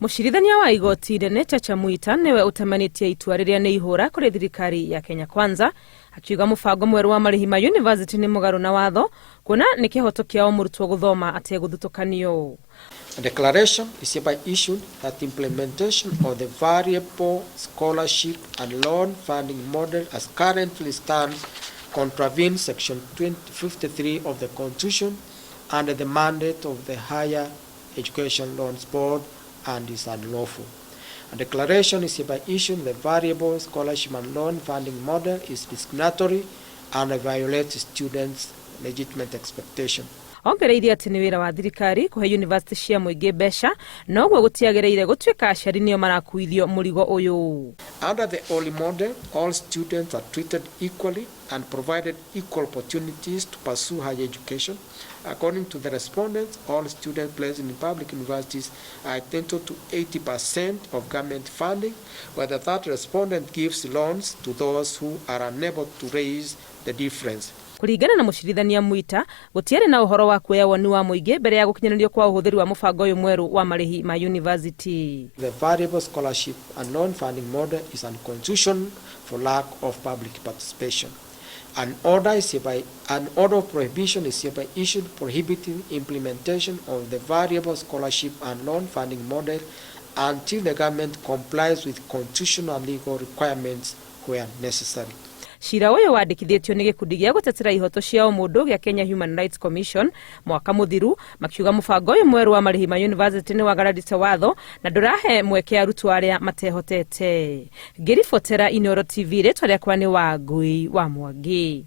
Mũcirithania wa Igooti inene Chacha Mwita niwe utemanĩtie itua rĩrĩa nĩ ihũra kũrĩ thirikari ya Kenya Kwanza, akiuga mũbango mwerũ wa marĩhi ma university nĩ mũgarũ na watho, kuona nĩ kĩhoto kĩao mũrutwo gũthoma ategũthutũkanio. A declaration is hereby issued that implementation of the variable scholarship and loan funding model as currently stands contravenes Section 53 of the Constitution under the mandate of the Higher Education Loans Board and is unlawful. A declaration is hereby issued the variable scholarship and loan funding model is discriminatory and violates students' legitimate expectation. Ongereirie atĩ nĩ wĩra wa thirikari kũhe university cia mũingĩ mbeca, na ũguo gũtiagĩrĩire gũtuĩka aciari nĩo marakuithio mũrigo ũyũ. Under the old model, all students are treated equally and provided equal opportunities to pursue higher education. According to the respondents, all students placed in public universities are entitled to 80% of government funding, where the third respondent gives loans to those who are unable to raise the difference. Kũringana na mũcirithania Mwita, gũtiarĩ na ũhoro wa kuoya woni wa mũingĩ mbere ya gũkinyanĩrio kwa ũhũthĩri wa mũbango ũyũ mwerũ wa marĩhi ma university. The variable scholarship and loan funding model is unconstitutional for lack of public participation. An order of prohibition is hereby issued prohibiting implementation of the variable scholarship and loan funding model until the government complies with constitutional and legal requirements where necessary. Cira ũyũ wandĩkithĩtio nĩ gĩkundi gĩa gũtetera ihoto cia mũndũ gĩa Kenya Human Rights Commission mwaka mũthiru, makiuga mũbango ũyũ mwerũ wa marĩhi ma university nĩ wagararĩte watho na ndũrahe mweke arutwo arĩa matehotete. Ngĩribotera Inooro TV, rĩtwa rĩakwa nĩ Wangui wa Mwangi.